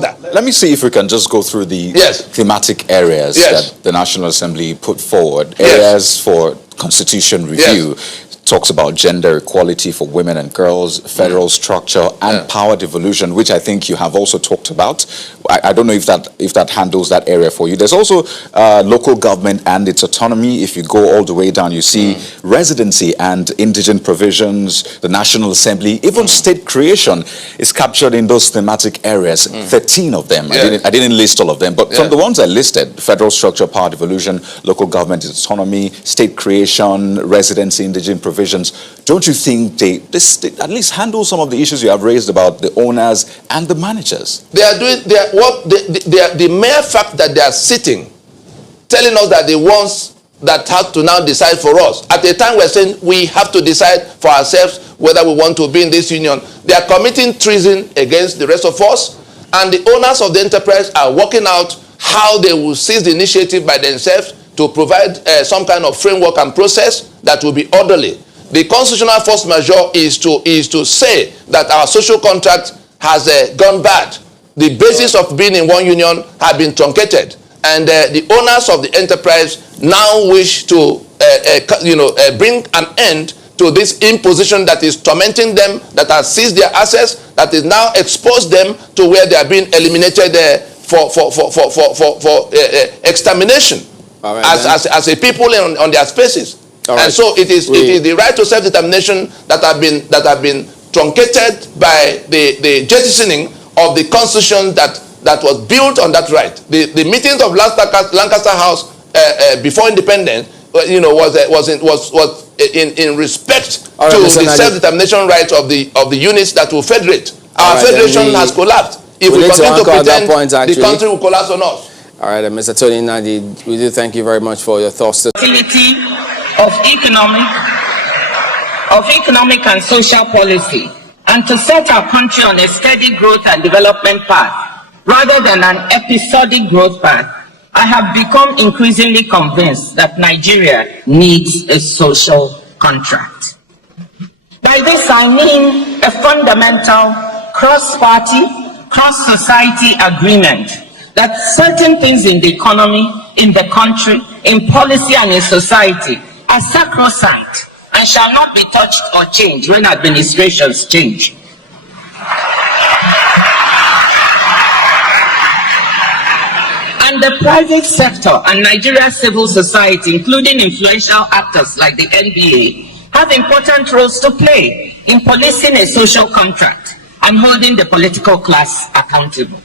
Let me see if we can just go through the thematic areas that the National Assembly put forward. Areas for constitution review. Talks about gender equality for women and girls, federal structure, and power devolution, which I think you have also talked about. I don't know if that handles that area for you. There's also local government and its autonomy. If you go all the way down, you see residency and indigent provisions, the National Assembly, even state creation is captured in those thematic areas, 13 of them. I didn't list all of them, but from the ones I listed, federal structure, power devolution, local government, its autonomy, state creation, residency, indigent provisions, don't you think they at least handle some of the issues you have raised about the owners and the managers? The mere fact that they are sitting, telling us that the ones that have to now decide for us, at a time we're saying we have to decide for ourselves whether we want to be in this union, they are committing treason against the rest of us, and the owners of the enterprise are working out how they will seize the initiative by themselves to provide some kind of framework and process that will be orderly. The constitutional force majeure is to say that our social contract has gone bad. The basis of being in one union have been truncated, and the owners of the enterprise now wish to bring an end to this imposition that is tormenting them, that has seized their assets, that is now exposed them to where they are being eliminated for extermination as a people on their spaces. And so it is the right to self-determination that have been truncated by the jettisoning of the constitution that was built on that right. The meetings of Lancaster House before independence, was in respect to the self-determination right of the units that will federate. Our federation has collapsed. If we continue to pretend the country will collapse on us. All right, Mr. Tony Nadi, we do thank you very much for your thoughts. Of economic and social policy, and to set our country on a steady growth and development path rather than an episodic growth path, I have become increasingly convinced that Nigeria needs a social contract. By this I mean a fundamental cross-party, cross-society agreement that certain things in the economy, in the country, in policy and in society are sacrosanct and shall not be touched or changed when administrations change. And the private sector and Nigeria's civil society, including influential actors like the NBA, have important roles to play in policing a social contract and holding the political class accountable.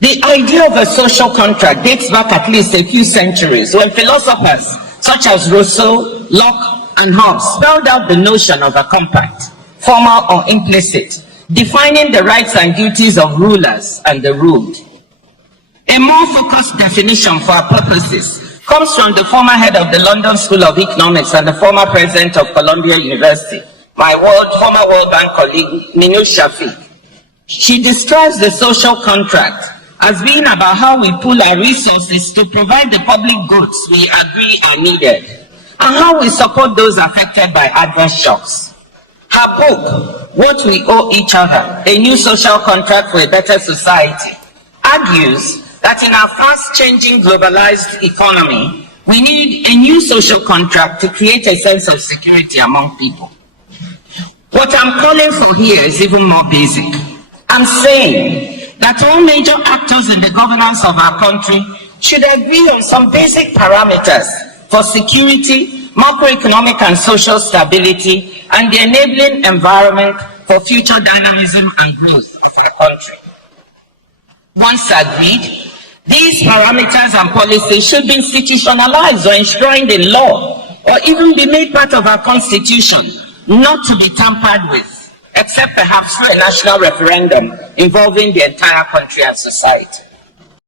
The idea of a social contract dates back at least a few centuries when philosophers such as Rousseau, Locke, and Hobbes spelled out the notion of a compact, formal or implicit, defining the rights and duties of rulers and the ruled. A more focused definition for our purposes comes from the former head of the London School of Economics and the former president of Columbia University, my former World Bank colleague, Minu Shafiq. She describes the social contract as being about how we pool our resources to provide the public goods we agree are needed, and how we support those affected by adverse shocks. Her book, What We Owe Each Other, A New Social Contract for a Better Society, argues that in our fast-changing globalized economy, we need a new social contract to create a sense of security among people. What I'm calling for here is even more basic. I'm saying that all major actors in the governance of our country should agree on some basic parameters for security, macroeconomic and social stability, and the enabling environment for future dynamism and growth of our country. Once agreed, these parameters and policies should be institutionalized or enshrined in law, or even be made part of our constitution, not to be tampered with, except perhaps through a national referendum involving the entire country and society.